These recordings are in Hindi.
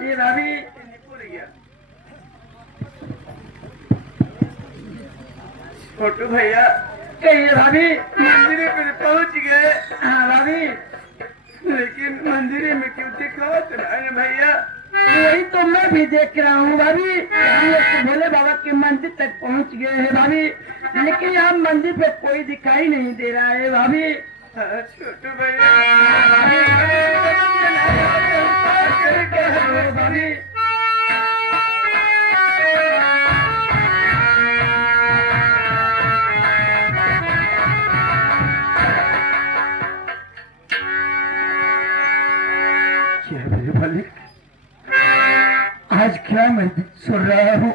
ये भाभी भूल गया। छोटू भैया कहिए भाभी मंदिर पे पहुंच गए। हाँ भाभी लेकिन मंदिर में क्यों दिखावत नहीं भैया। वही तो मैं भी देख रहा हूँ भाभी। हम लोग तो भोले बाबा के मंदिर तक पहुंच गए हैं भाभी, लेकिन यहाँ मंदिर पे कोई दिखाई नहीं दे रहा है भाभी। छोटू भैया भाभी क्या मेरे मालिक, आज क्या मैं सुन रहा हूँ।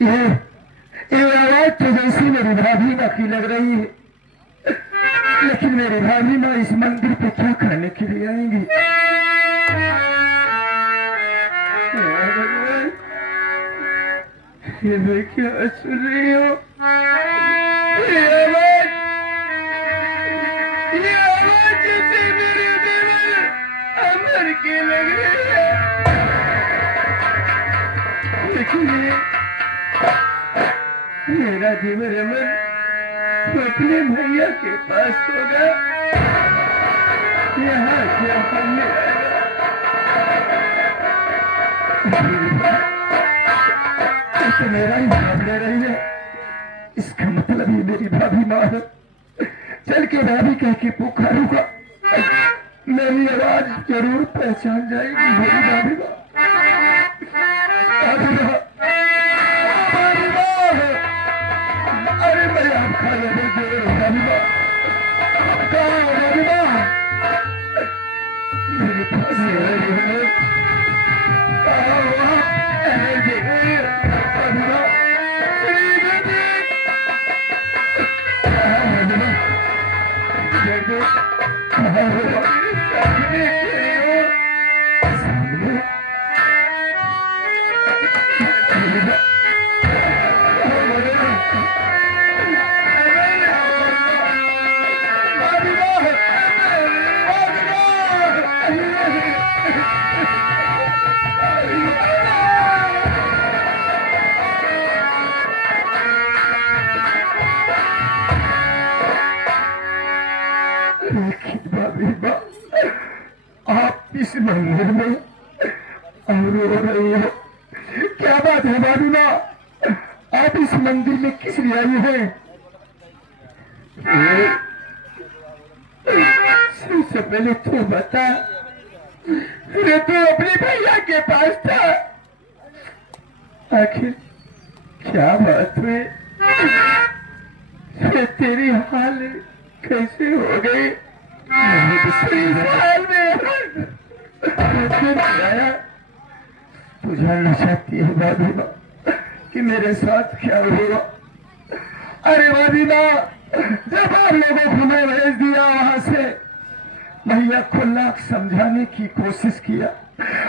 ये आवाज तो जैसी मेरी भाभी माँ की लग रही है, लेकिन मेरी भाभी माँ इस मंदिर पे क्या करने के लिए आएंगी। ये मैं क्या सुन रही हूँ। ये आवाज जैसे मेरे दिल अंदर की लग रही है। लेकिन मेरा जीवन अमन अपने भैया के पास होगा। यहाँ क्या करने आएगा। तो मेरा ही नाम ले रही है, इसका मतलब ये मेरी भाभी माँ है। चल के भाभी कह के पुकारूंगा, मेरी आवाज जरूर पहचान जाएगी। मेरी भाभी माँ अरे मैं आपका भाभी माँ मेरे पास आप इस मंदिर में और रो रही हो, क्या बात है भाभी माँ? आप इस मंदिर में किस लिए आई हैं? सबसे पहले तो बता, अरे तो अपने भैया के पास था, आखिर क्या बात हुई? तेरी हाल कैसे हो गई? तू जानना चाहती है भाभी माँ कि मेरे साथ क्या हुआ? अरे भाभी माँ, जब आप लोगों को मैं भेज दिया वहां से, भैया को लाख समझाने की कोशिश किया,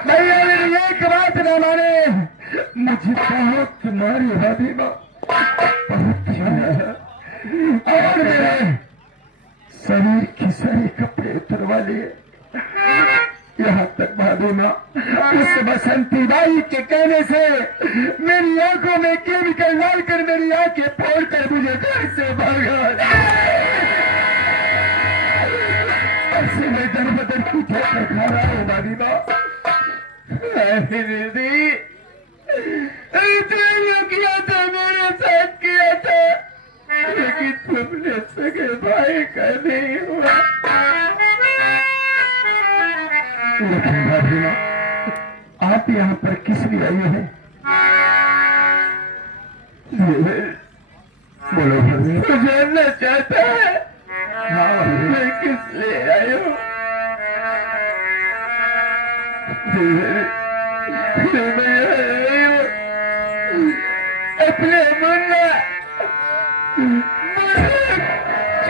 भैया मेरी एक बात न माने। मुझे बहुत मारी भाभी माँ, बहुत मारा और मेरे शरीर की सारे कपड़े उतरवा लिए। यहाँ तक भाभी माँ उस बसंती बाई के कहने से मेरी आंखों में केमिकल डालकर मेरी आंखें फोड़कर मुझे घर से भागा। ऐसे मैं दर बदर की ठोकर खा रहा हूँ भाभी माँ। दीदी जो किया था मेरे साथ किया था, लेकिन तुमने सगे भाई का नहीं हुआ। लेकिन भाभी माँ, आप यहाँ पर किस लिए आई हैं? बोलो भाभी। जानना चाहता है? हाँ मैं किस लिए आई हूँ? अपने मुन्ना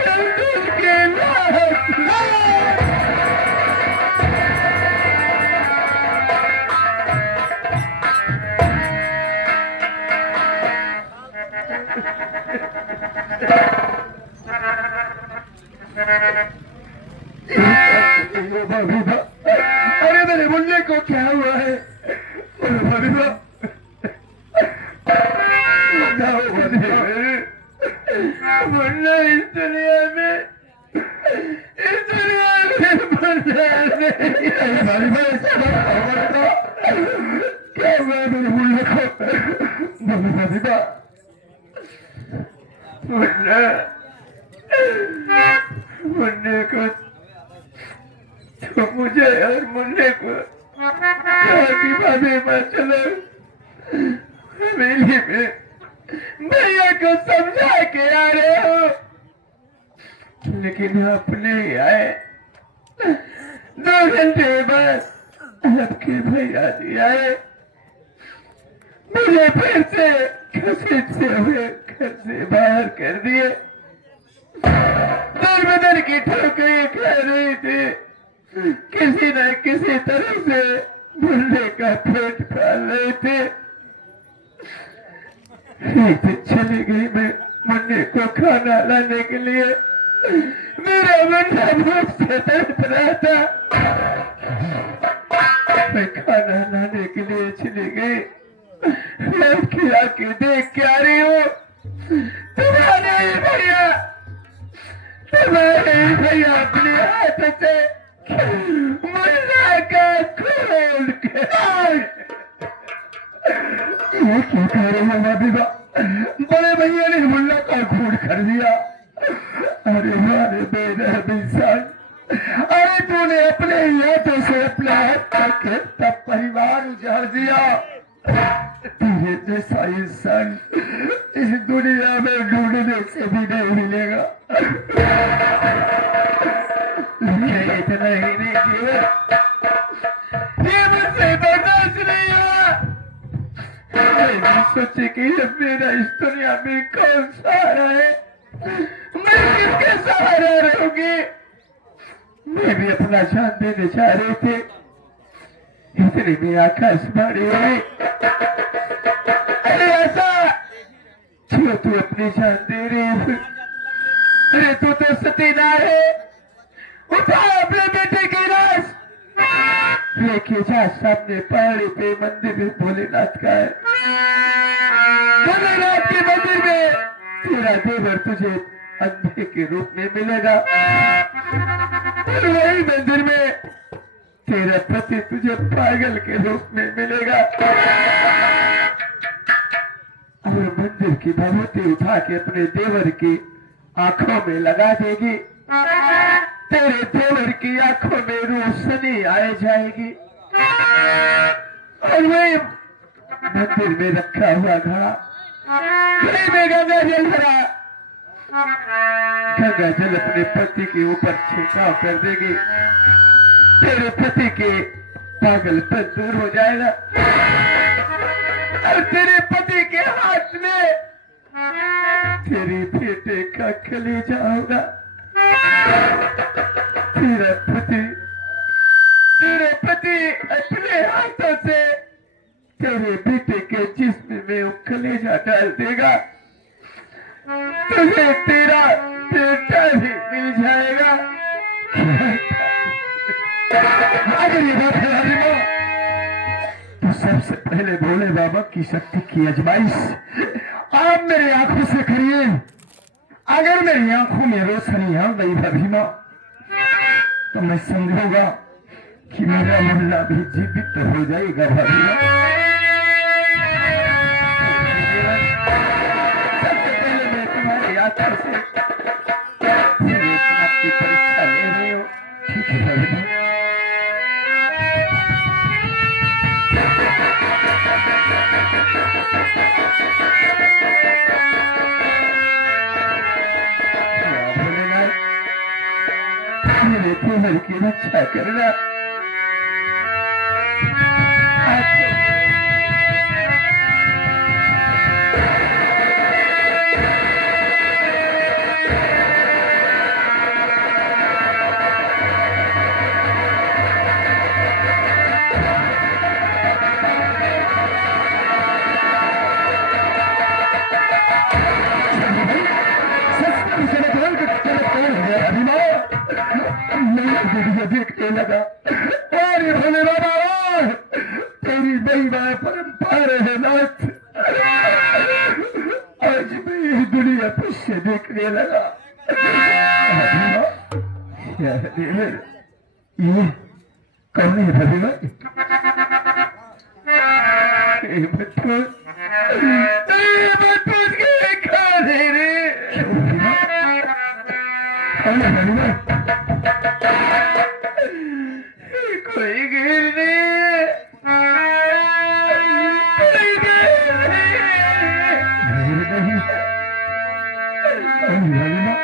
चंदन के अरे मेरे मुन्ना मुन्ने को क्या हुआ है? मुन्ने इस दुनिया में क्या हुआ मेरे मुन्ने को? मुन्ने को तो मुझे और मुन्ने को चलो हवेली में भैया को समझा के आ रहे हो, लेकिन अपने ही आए 2 घंटे बाद आपके भैया जी आए, मुझे फिर से घसीटते हुए घर से बाहर कर दिए। दर बदर की ठोकरें खा रही थी, किसी न किसी तरह से मुन्ने का पेट पाल रहे थे। एक दिन चली गई मैं मुन्ने को खाना लाने के लिए, मेरा मुन्ना भूख से तड़प रहा था। मैं खाना लाने के लिए चली गई, लड़की आके देख के आ रही हूँ, तुम्हारे भैया अपने हाथ से मुन्ना का खोल के ये क्या कह रहे हो बाबीबा? बड़े भैया ने मुन्ना का खून कर दिया। अरे मारे बेदर्द इंसान, अरे तूने अपने हाथों से अपने हाथ के तब परिवार उजाड़ दिया। तेरे जैसा इंसान इस दुनिया में ढूंढने से भी नहीं मिलेगा। इतना ही नहीं किया, ये मुझसे बर्दाश्त नहीं हुआ। सोचे कि अब मेरा इस दुनिया में कौन सहारा है, मैं किसके सहारा रहूंगी? मैं भी अपना जान देने जा रहे थे, इतनी में आकाशवाणी हुई, अरे ऐसा क्यों तू अपनी जान दे रही है? अरे तू तो सतीदार है, उठा अपने बेटे की लाश लेके जा, सामने पहाड़ी पे मंदिर में भोलेनाथ का है। भोलेनाथ के मंदिर में तेरा देवर तुझे अंधे के रूप में मिलेगा, और वही मंदिर में तेरा पति तुझे पागल के रूप में मिलेगा। और मंदिर की भगवती उठा के अपने देवर की आंखों में लगा देगी, तेरे देवर की आंखों में रोशनी आ जाएगी, और वही मंदिर में रखा हुआ घड़ा में गंगा जल भरा, गंगा जल अपने पति के ऊपर छिड़काव कर देगी, तेरे पति के पागलपन दूर हो जाएगा, और तेरे पति के हाथ में तेरी बेटे का कलेजा होगा। तेरे पति अपने हाथों से तेरे बेटे के जिस्म में वो कलेजा डाल देगा, तुझे तेरा बेटा भी मिल जाएगा। अगर ये बात है हरिमा, तो सबसे पहले भोले बाबा की शक्ति की आजमाइश आप मेरी आंखों से करिए। अगर मेरी आंखों में रोशनी आ गई भीमा, तो मैं समझूंगा कि मेरा मुन्ना भी जीवित हो जाएगा भीमा। सबसे पहले मैं तुम्हारी आंखों से आपकी परीक्षा ले रही हूँ, ठीक है भीमा? मेरे देवर की रक्षा करना। देखने लगा दैवा परंपरा है नाथ। आज मैं ये दुनिया पर से देखने लगा। ये कौन है भगवा? बटूस के खा दे रे। कौन है भगवा? कोई गिर नहीं, कोई गिर नहीं। कौन है भगवा?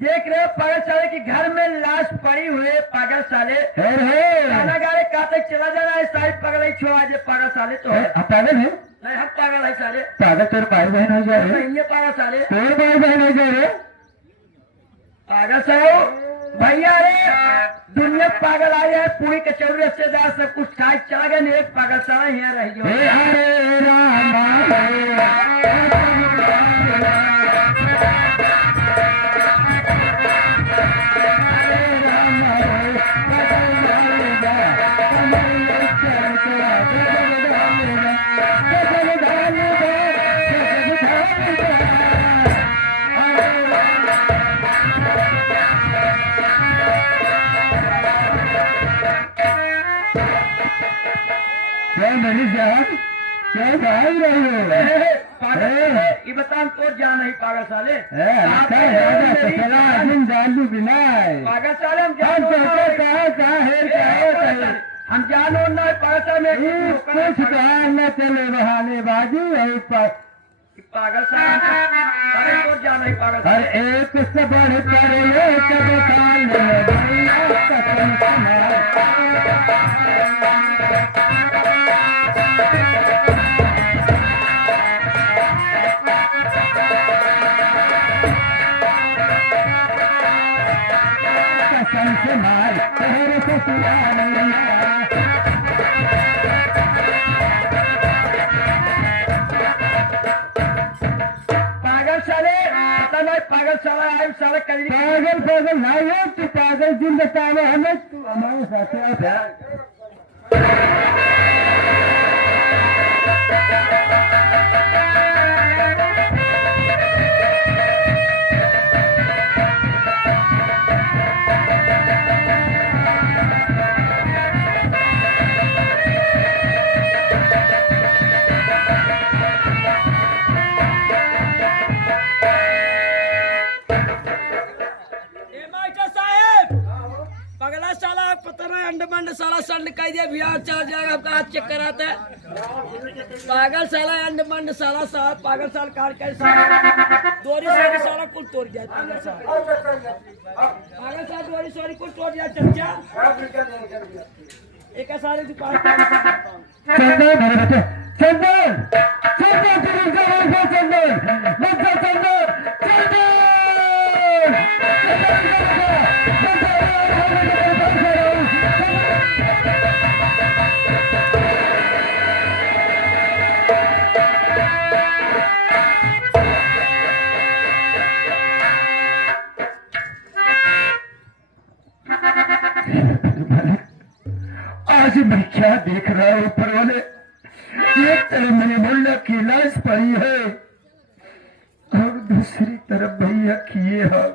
देख रहे पागल साले की घर में लाश पड़ी हुई पागल साले। गाना गाने काते चला जाना है साइड पागल ही छोड़ा जे पागल साले तो है। पागल है? नहीं हम पागल है साले। पागल तेरे भाई बहन हो जा रहे? नहीं ये पागल साले। तेरे भाई बहन हो जा रहे? पागल साहब भैया रे दुनिया पागल आई है पूरी कचौड़ी रिश्तेदार सब कुछ खाए चला गया नहीं एक पागल साला यहाँ रह गया। हरे राम क्या भाग रहे हो? ये बता तो जान नहीं पागल साले। जालू बिना पागल साले हम जान ना पागल साले कुछ न चले बहाने बाजी पागल साले तो जान नहीं पागल हर एक से बढ़ पागल साला आए साला पागल पागल नहीं तू पागल जिंदा हमें तू हमारे साथ ना अंडमान साला संड कह दिया बिहार चल जाएगा आपका हाथ चेक कराते हैं पागल साला अंडमान साला साल पागल साल कार का दोरी सोरी साला कुल तोड़ दिया पागल साल दोरी सोरी कुल तोड़ दिया चचा एक सारे दुकान चंदन आज मैं क्या देख रहा हूँ ऊपर वाले एक तरफ मेरे मुल्ला की लाश पड़ी है और दूसरी तरफ भैया की ये हाल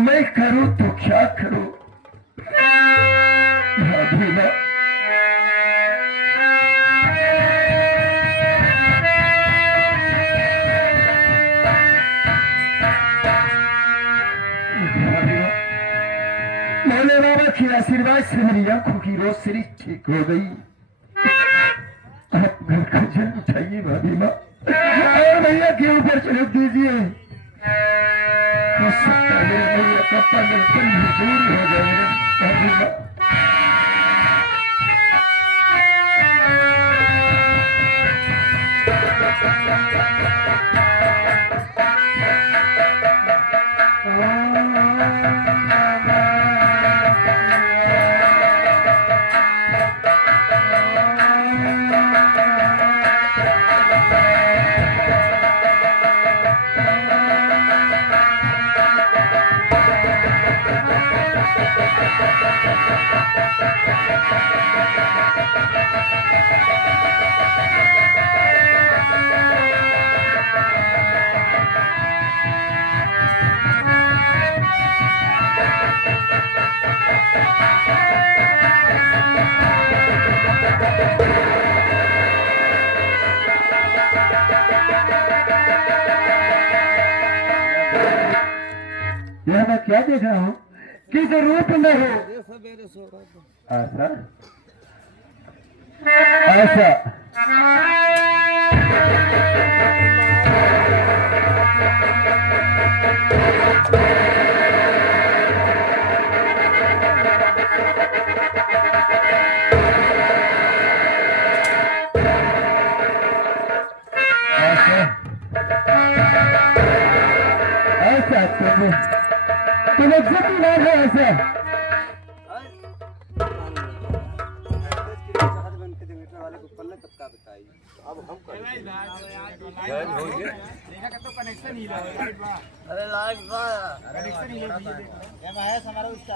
मैं करूँ तो क्या करूँ भाभीला भोले बाबा के आशीर्वाद से मेरी आंखों की रोशनी ठीक हो गई आप घर का जल उठाइए भाभी माँ और भैया के ऊपर छिड़क दीजिए हो सकता है भैया का पागलपन भी दूर हो जाए भाभी माँ यह मैं क्या देख रहा हूँ किस रूप में हो ऐसा ऐसा ऐसा तुम्हें जिद नाम है ऐसा अब हम कनेक्शन ही अरे लाइव कनेक्शन ही है हमारा उसका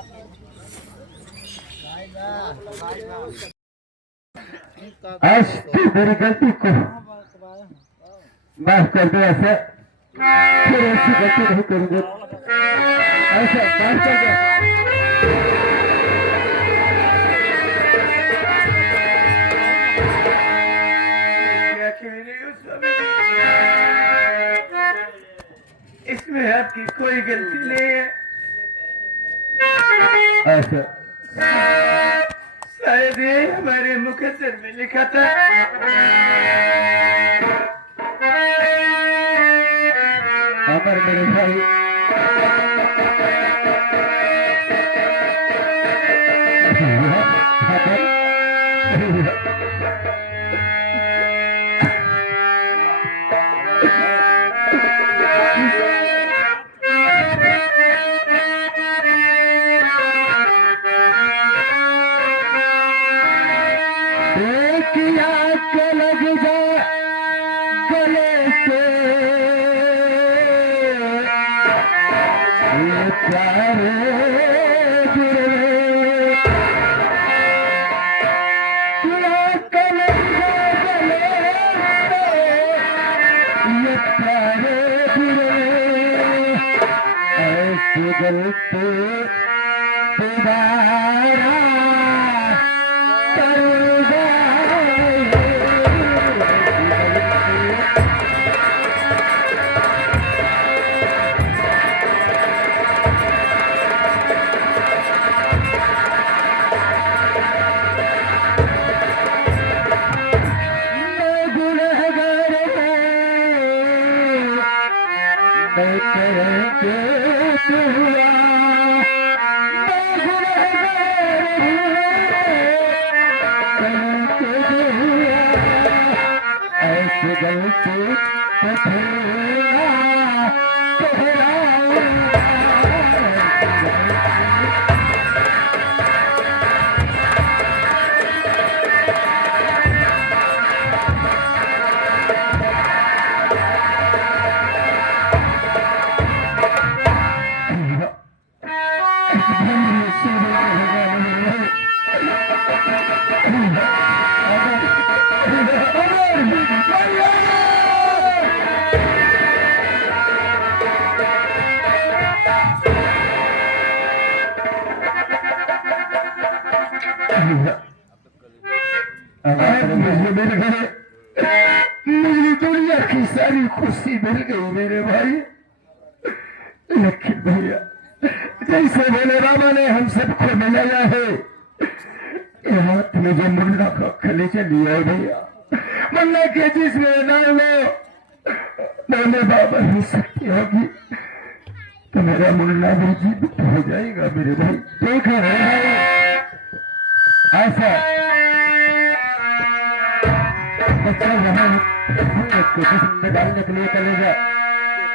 आज मेरी गलती को माफ कर दो ऐसा फिर ऐसी गलती नहीं करूंगा ऐसा माफ कर दो इसमें आपकी कोई गलती नहीं है ऐसा शायद ये हमारे मुकद्दर में लिखा था अमर मेरे भाई लग जा गले से प्यारे ऐसे गलते दोबारा आज मुझे मिल गए, मुझे दुनिया की सारी खुशी मिल गई मेरे भाई। लेकिन भैया जैसे भोले बाबा ने हम सबको मिलाया है, ये हाथ में जो मुन्ना का कलेजा लिया है भैया, मुन्ना के जिसमें डाल लो, भोले बाबा ही शक्ति होगी तो मेरा मुन्ना भी जीवित हो जाएगा मेरे भाई। देख रहे भाई ऐसा बच्चा वहां को जिसम में डालने के लिए कलेजा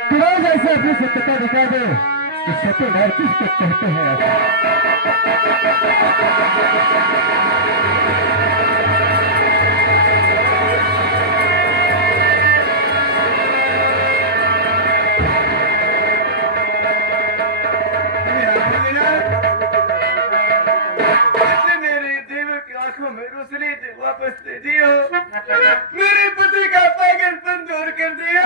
तुरंत ऐसे अपनी सत्यता दिखा दे। इस सत्यनारायण किसको कहते हैं? वापस दे दियो, मेरे पति का पागलपन दूर कर दिया,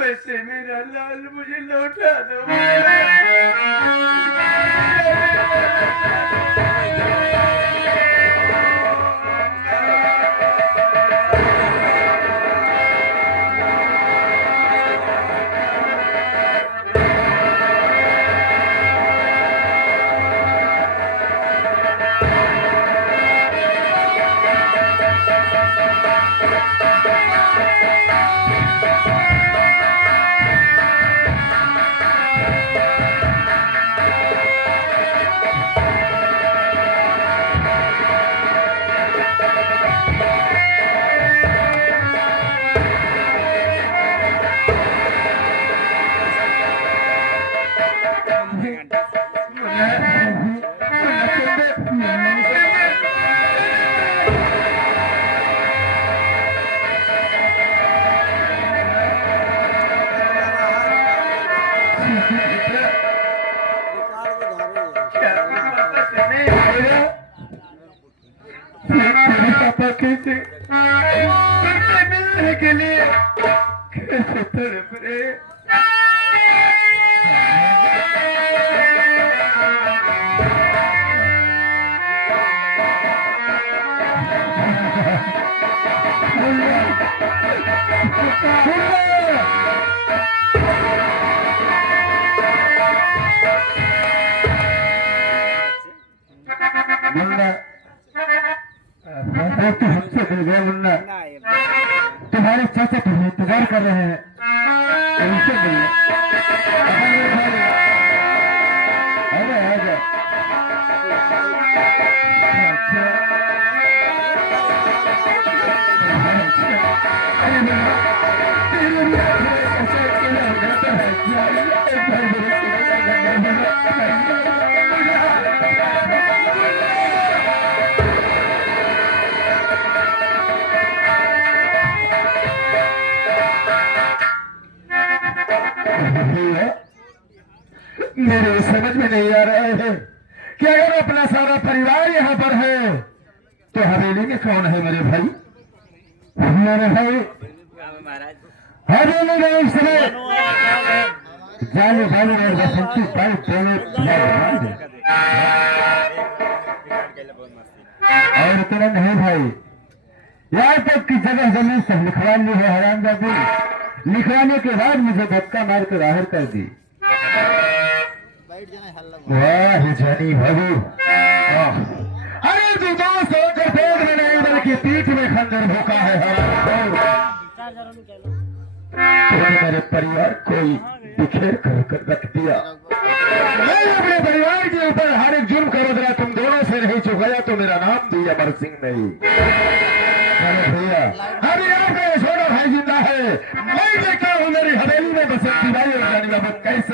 वैसे मेरा लाल मुझे लौटा दो। पापा कैसे मिलने के लिए कैसे तड़प रहे। मुन्ना तो हमसे मिल गए। मुन्ना तुम्हारे चाचा तुम्हें इंतजार कर रहे हैं, उनसे मिलने। अरे आजा। अरे मुन्ना तेरे लिए ऐसा अकेला हो जाता है क्या? एक बार मेरे मेरे समझ में नहीं आ रहा है कि अगर अपना सारा परिवार यहाँ पर है तो हवेली में कौन है मेरे भाई? मेरे भाई हवेली में इस समय जाने वाले और बसंती बाई दोनों और इतना नहीं भाई, यहाँ तक की जगह जमीन सब लिखवा ली है हरामजादी। लिखवाने के बाद मुझे धक्का मार कर बाहर कर दी। वाह जानी बाबू, अरे तू दोस्त होकर पेट में नहीं बल्कि पीठ में खंजर भूखा है। तूने मेरे परिवार को बिखेर कर रख दिया। मैं अपने परिवार के ऊपर हर एक जुर्म का बदला तुम दोनों से नहीं चुकाया तो मेरा नाम भी अमर सिंह नहीं। भैया अभी आपका ये छोटा भाई जिंदा है, मैं देखता हूँ मेरी हवेली में बसंती भाई और जानी बाबू कैसे